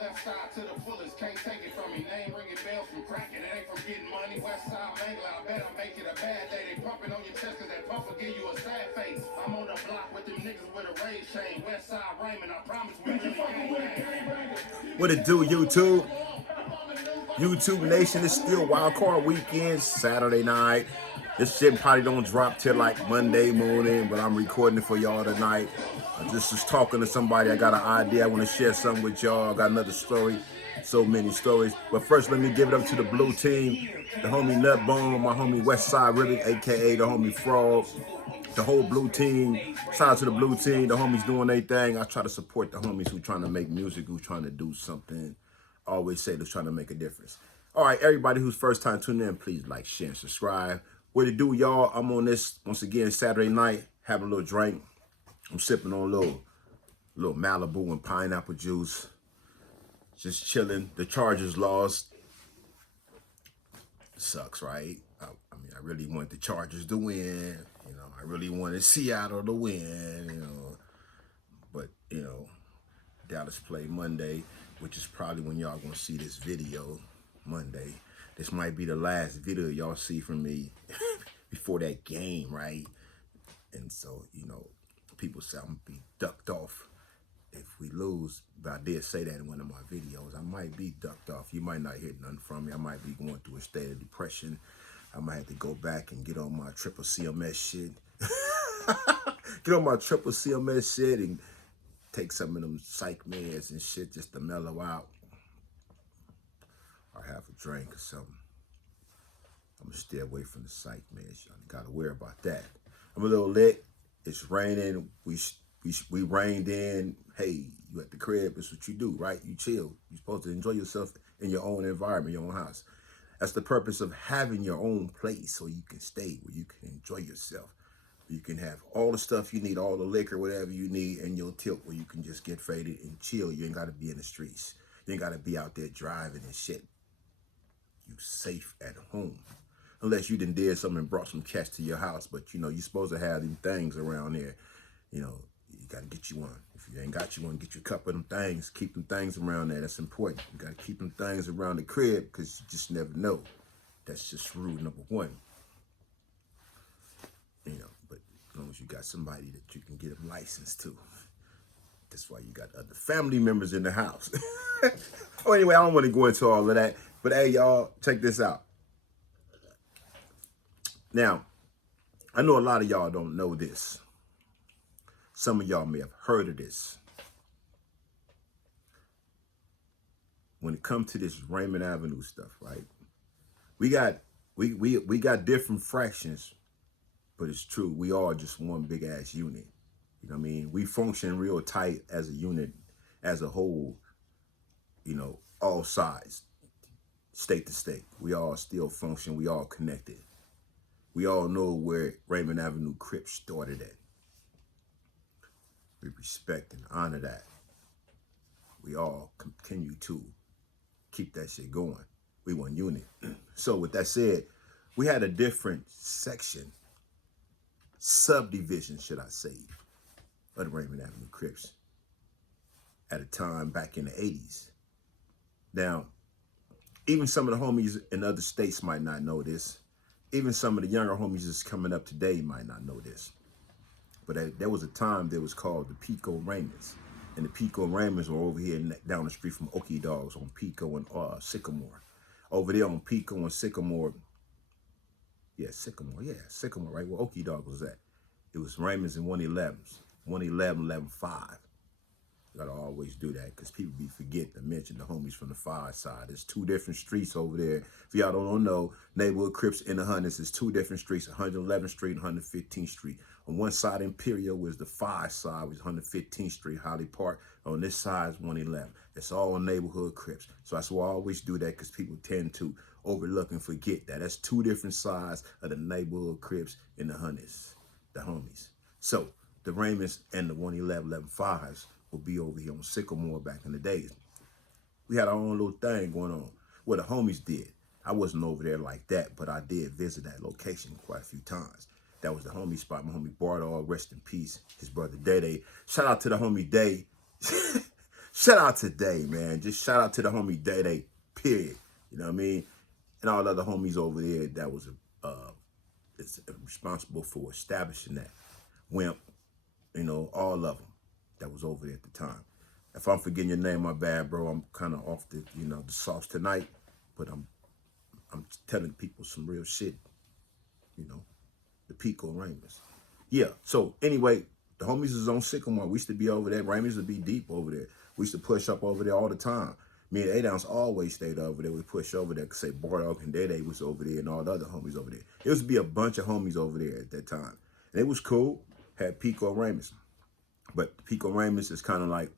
left side to the fullest, can't take it from me. Name ringing bells from cracking, it ain't from getting money. West side mangler, I bet I make it a bad day. They pumping on your chest cause that pump will give you a sad face. I'm on the block with them niggas with a raise chain. West side Raymond, I promise we really gang. What it do, YouTube? YouTube Nation, is still wild card weekend, Saturday night. This shit probably don't drop till like Monday morning, but I'm recording it for y'all tonight. I just was talking to somebody. I got an idea. I want to share something with y'all. I got another story. So many stories. But first, let me give it up to the blue team. The homie Nutbone, my homie Westside Ribbon, a.k.a. the homie Frog. The whole blue team. Shout out to the blue team. The homies doing their thing. I try to support the homies who trying to make music, who trying to do something. I always say they're trying to make a difference. All right, everybody who's first time tuning in, please like, share, and subscribe. What it do, y'all? I'm on this, once again, Saturday night, having a little drink. I'm sipping on a little Malibu and pineapple juice. Just chilling. The Chargers lost. Sucks, right? I mean, I really want the Chargers to win. You know, I really wanted Seattle to win, you know. But, you know, Dallas played Monday, which is probably when y'all gonna see this video, Monday. This might be the last video y'all see from me before that game, right? And so, you know, people say I'm gonna be ducked off if we lose. But I did say that in one of my videos. I might be ducked off. You might not hear nothing from me. I might be going through a state of depression. I might have to go back and get on my triple CMS shit. Get on my triple CMS shit and take some of them psych meds and shit just to mellow out. Or have a drink or something. I'm gonna stay away from the psych meds. Y'all gotta worry about that. I'm a little lit. It's raining. We rained in. Hey, you at the crib. It's what you do, right? You chill. You're supposed to enjoy yourself in your own environment, your own house. That's the purpose of having your own place, so you can stay where you can enjoy yourself. You can have all the stuff you need, all the liquor, whatever you need, and your tilt where you can just get faded and chill. You ain't got to be in the streets. You ain't got to be out there driving and shit. You safe at home. Unless you done did something and brought some cash to your house. But, you know, you're supposed to have them things around there. You know, you got to get you one. If you ain't got you one, get you a couple of them things. Keep them things around there. That's important. You got to keep them things around the crib because you just never know. That's just rule number one. You know, but as long as you got somebody that you can get them licensed to. That's why you got other family members in the house. Oh, anyway, I don't want to go into all of that. But hey, y'all, check this out. Now, I know a lot of y'all don't know this. Some of y'all may have heard of this. When it comes to this Raymond Avenue stuff, right? We got different fractions, but it's true. We all just one big ass unit. You know what I mean? We function real tight as a unit, as a whole, you know, all sides, state to state. We all still function. We all connected. We all know where Raymond Avenue CRIPS started at. We respect and honor that. We all continue to keep that shit going. We one unit. So with that said, we had a different section, subdivision, should I say, of the Raymond Avenue CRIPS at a time back in the 80s. Now, even some of the homies in other states might not know this. Even some of the younger homies that's coming up today might not know this. But there was a time that was called the PICO Raymonds. And the PICO Raymonds were over here down the street from Okie Dogs on PICO and Sycamore. Over there on PICO and Sycamore. Yeah, Sycamore, right? Where Okie Dog was at. It was Raymonds and 111s. 111, 11-5. You gotta always do that because people be forget to mention the homies from the far side. There's two different streets over there. If y'all don't know, neighborhood CRIPS in the hundreds, there's two different streets, 111th Street and 115th Street. On one side, Imperial was the far side, was 115th Street, Holly Park. On this side is 111. It's all neighborhood CRIPS. So that's why I always do that because people tend to overlook and forget that. That's two different sides of the neighborhood CRIPS in the hundreds, the homies. So the Raymonds and the 111, 11-5s will be over here on Sycamore back in the days. We had our own little thing going on. What the homies did. I wasn't over there like that, but I did visit that location quite a few times. That was the homie spot. My homie Bardall, rest in peace. His brother Day. Shout out to the homie Day. Shout out to Day, man. Just shout out to the homie Day, period. You know what I mean? And all the other homies over there that was is responsible for establishing that. Wimp, you know, all of them that was over there at the time. If I'm forgetting your name, my bad, bro. I'm kind of off the, you know, the sauce tonight, but I'm telling people some real shit, you know, the PICO RAYMONDs. Yeah, so anyway, the homies is on Sycamore. We used to be over there. RAYMONDs would be deep over there. We used to push up over there all the time. Me and 8 Ounce always stayed over there. We push over there because say Boydog and Day was over there and all the other homies over there. It used to be a bunch of homies over there at that time. And it was cool. Had PICO RAYMONDs. But the PICO RAYMONDs is kind of like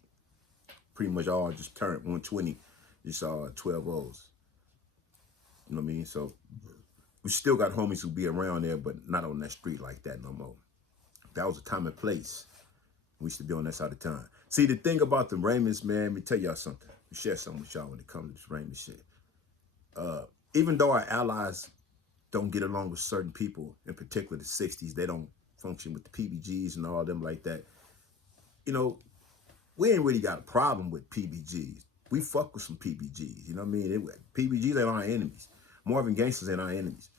pretty much all just turned 120. Just 12 O's. You know what I mean? So we still got homies who be around there, but not on that street like that no more. That was a time and place. We used to be on that side of town. See, the thing about the RAYMONDs, man, let me tell y'all something. Share something with y'all when it comes to this RAYMOND shit. Even though our allies don't get along with certain people, in particular the 60s, they don't function with the PBGs and all them like that. You know, we ain't really got a problem with PBGs. We fuck with some PBGs, you know what I mean? PBGs ain't our enemies. Marvin Gangsters ain't our enemies.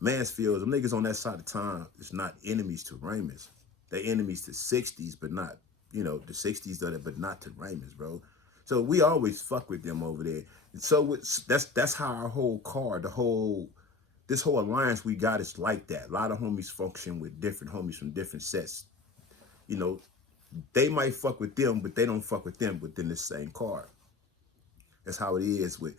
Mansfield, them niggas on that side of town is not enemies to RAYMONDs. They enemies to 60s, but not, you know, the 60s, but not to RAYMONDs, bro. So we always fuck with them over there. And so that's how our whole card, this whole alliance we got is like that. A lot of homies function with different homies from different sets. You know, they might fuck with them, but they don't fuck with them within the same card. That's how it is with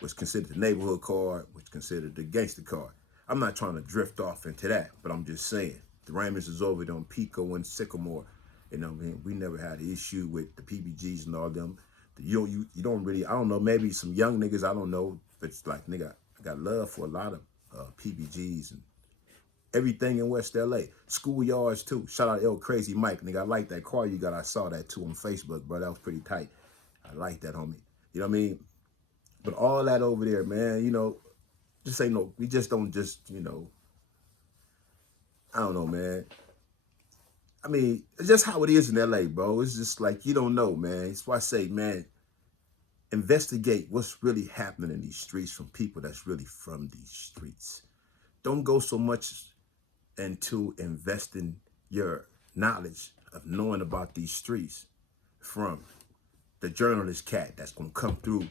what's considered the neighborhood card, what's considered the gangster card. I'm not trying to drift off into that, but I'm just saying the RAYMONDs is over there on PICO and Sycamore. You know what I mean? We never had an issue with the PBGs and all them. You don't really, I don't know, maybe some young niggas, I don't know, but it's like, nigga, I got love for a lot of PBGs and everything in West LA. Schoolyards too. Shout out El Crazy Mike, nigga. I like that car you got. I saw that too on Facebook, bro. That was pretty tight. I like that, homie. You know what I mean? But all that over there, man, you know, just ain't no, we just don't just, you know, I don't know, man. I mean, it's just how it is in LA, bro. It's just like, you don't know, man. That's why I say, man, investigate what's really happening in these streets from people that's really from these streets. Don't go so much into investing your knowledge of knowing about these streets from the journalist cat that's going to come through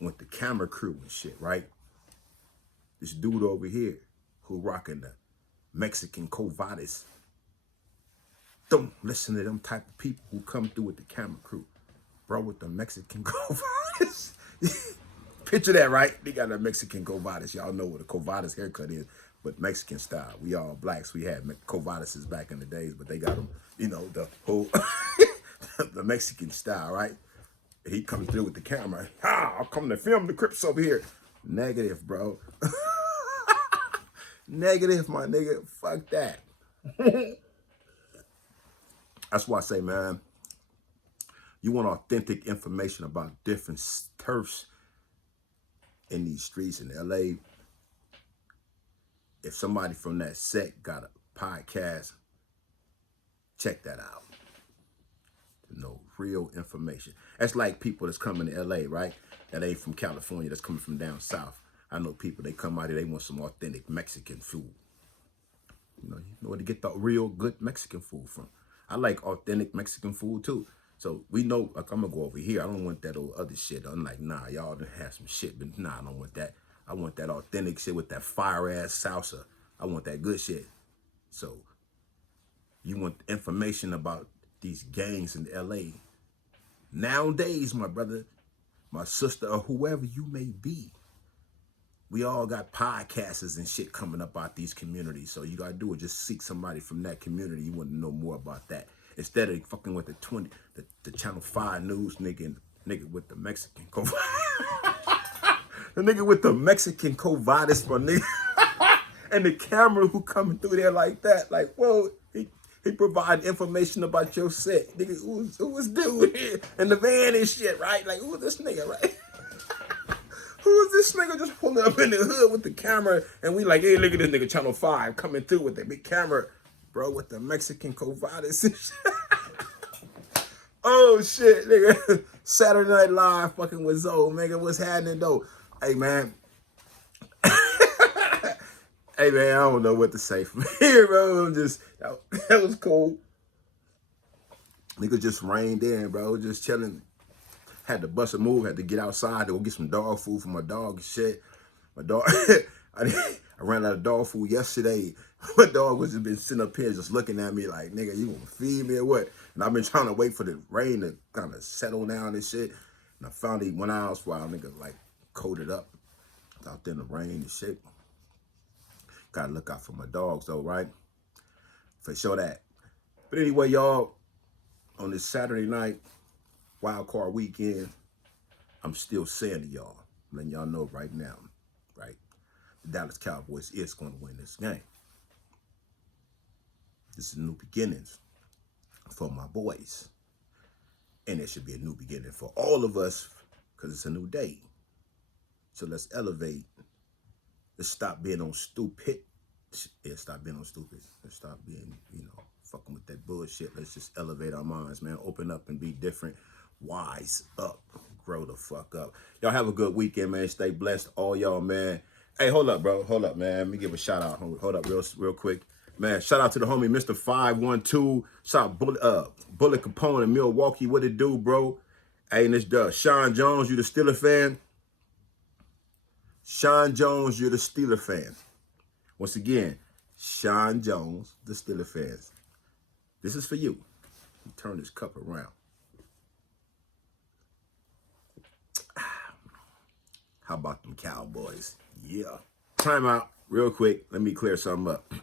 with the camera crew and shit, right? This dude over here who rocking the Mexican Covadas. Don't listen to them type of people who come through with the camera crew. Bro, with the Mexican Covadas. Picture that, right? They got a Mexican Covadas. Y'all know what a Covadas haircut is, but Mexican style. We all blacks. We had Covadases back in the days, but they got them, you know, the whole, the Mexican style, right? He comes through with the camera. I'll come to film the Crips over here. Negative, bro. Negative, my nigga. Fuck that. That's why I say, man, you want authentic information about different turfs in these streets in LA. If somebody from that set got a podcast, check that out. To know real information. That's like people that's coming to LA, right? That ain't from California, that's coming from down south. I know people, they come out here, they want some authentic Mexican food. You know where to get the real good Mexican food from. I like authentic Mexican food too. So we know, like, I'm gonna go over here. I don't want that old other shit. I'm like, nah, y'all done have some shit, but nah, I don't want that. I want that authentic shit with that fire ass salsa. I want that good shit. So you want information about these gangs in LA. Nowadays, my brother, my sister, or whoever you may be, we all got podcasters and shit coming up out these communities. So you gotta do is just seek somebody from that community. You want to know more about that. Instead of fucking with the Channel 5 news nigga with the Mexican Covadas. The nigga with the Mexican Covadas, my nigga. And the camera who coming through there like that. Like, whoa, he provide information about your set. Nigga, who is dude here in the van and shit, right? Like, who is this nigga, right? Who is this nigga just pulling up in the hood with the camera? And we like, hey, look at this nigga, Channel 5 coming through with that big camera. Bro, with the Mexican Covadas and shit. Oh shit, nigga. Saturday Night Live fucking with Zoe, nigga. What's happening though? Hey man. Hey man, I don't know what to say from here, bro. I'm just that was cool. Nigga just rained in, bro. Just chilling. Had to bust a move, had to get outside to go get some dog food for my dog and shit. My dog, I ran out of dog food yesterday. My dog was just been sitting up here just looking at me like, nigga, you gonna feed me or what? And I've been trying to wait for the rain to kind of settle down and shit. And I finally went out while nigga like coated up out there in the rain and shit. Gotta look out for my dogs though, right? For sure that. But anyway, y'all, on this Saturday night, wild card weekend, I'm still saying to y'all, letting y'all know right now, right? The Dallas Cowboys is going to win this game. This is new beginnings for my boys. And it should be a new beginning for all of us because it's a new day. So let's elevate. Let's stop being on stupid. Yeah, stop being on stupid. Let's stop being, fucking with that bullshit. Let's just elevate our minds, man. Open up and be different. Wise up. Grow the fuck up. Y'all have a good weekend, man. Stay blessed, all y'all, man. Hey, hold up, bro. Hold up, man. Let me give a shout out. Hold up real quick. Man, shout out to the homie, Mr. 512. Shout out Bullet Capone in Milwaukee. What it do, bro? Hey, and it's Sean Jones, you the Steeler fan? Sean Jones, you're the Steeler fan. Once again, Sean Jones, the Steeler fans. This is for you. Turn this cup around. How about them Cowboys? Yeah. Time out real quick. Let me clear something up.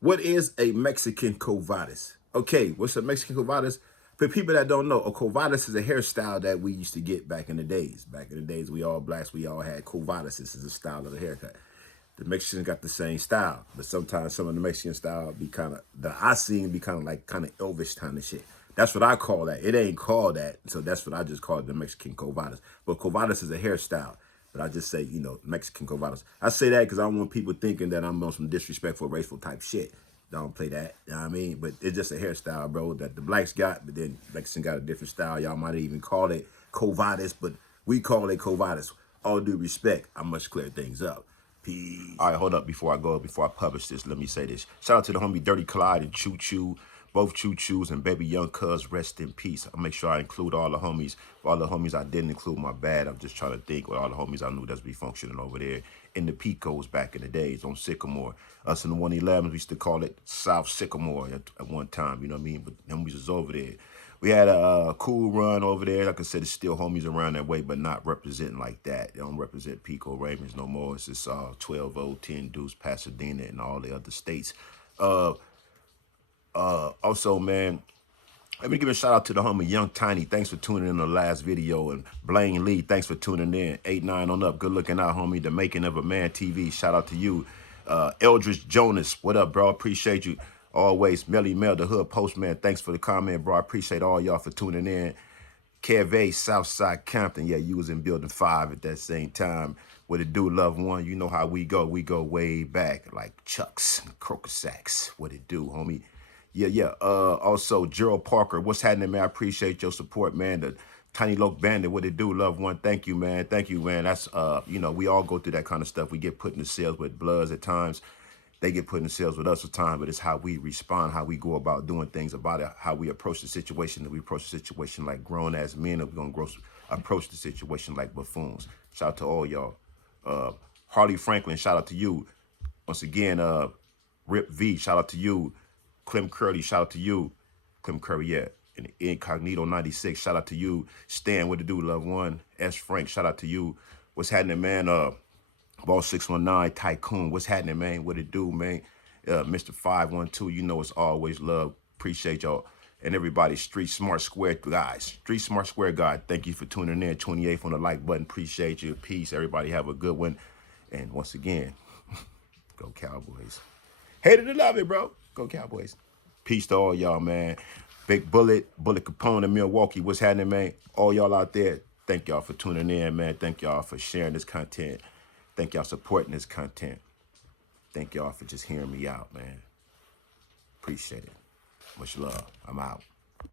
What is a Mexican covadis? Okay, what's a Mexican covadis? For people that don't know, a covadis is a hairstyle that we used to get back in the days. Back in the days, we all blacks, we all had covadis. This is a style of the haircut. The Mexicans got the same style, but sometimes some of the Mexican style be kind of, that I seen be kind of like Elvish kind of shit. That's what I call that. It ain't called that, so that's what I just call it, the Mexican covadis. But covadis is a hairstyle. But I just say, Mexican covadis. I say that because I don't want people thinking that I'm on some disrespectful, raceful type shit. Don't play that, you know what I mean? But it's just a hairstyle, bro, that the blacks got, but then Mexican got a different style. Y'all might even call it covadis, but we call it covadis. All due respect, I must clear things up. Peace. All right, hold up before I publish this. Let me say this. Shout out to the homie Dirty Clyde and Choo Choo. Both Choo Choos and Baby Young Cuz, rest in peace. I'll make sure I include all the homies. For all the homies I didn't include, my bad. I'm just trying to think with all the homies I knew that's be functioning over there in the PICOs back in the days on Sycamore. Us in the 111s, we used to call it South Sycamore at one time, you know what I mean? But homies was over there. We had a cool run over there. Like I said, it's still homies around that way, but not representing like that. They don't represent PICO Raymonds no more. It's just 12, 10 Deuce, Pasadena, and all the other states. Also, man, let me give a shout out to the homie Young Tiny. Thanks for tuning in the last video. And Blaine Lee, thanks for tuning in. 8-9 on up. Good looking out, homie. The Making of a Man TV. Shout out to you. Eldridge Jonas, what up, bro? Appreciate you. Always. Melly Mel, the Hood Postman. Thanks for the comment, bro. I appreciate all y'all for tuning in. Kev Southside Compton. Yeah, you was in building 5 at that same time. What it do, loved one? You know how we go. We go way back, like Chucks and Crocus Sacks. What it do, homie? Yeah. Also, Gerald Parker, what's happening, man? I appreciate your support, man. The Tiny Loke Bandit, what it do, loved one? Thank you, man. Thank you, man. That's, we all go through that kind of stuff. We get put in the cells with Bloods at times. They get put in the cells with us at times, but it's how we respond, how we go about doing things about it, how we approach the situation. That we approach the situation like grown-ass men, or we're going to approach the situation like buffoons. Shout out to all y'all. Harley Franklin, shout out to you. Once again, Rip V, shout out to you. Clem Curry, shout out to you. Clem Curry, yeah. And Incognito 96, shout out to you. Stan, what to do, loved one. S. Frank, shout out to you. What's happening, man? Ball 619, Tycoon, what's happening, man? What it do, man? Mr. 512, you know it's always love. Appreciate y'all. And everybody, Street Smart Square guys. Street Smart Square guy, thank you for tuning in. 28th on the like button. Appreciate you. Peace. Everybody have a good one. And once again, go Cowboys. Hated to love it, bro. Go Cowboys. Peace to all y'all, man. Big Bullet Capone in Milwaukee. What's happening, man? All y'all out there, thank y'all for tuning in, man. Thank y'all for sharing this content. Thank y'all supporting this content. Thank y'all for just hearing me out, man. Appreciate it. Much love. I'm out.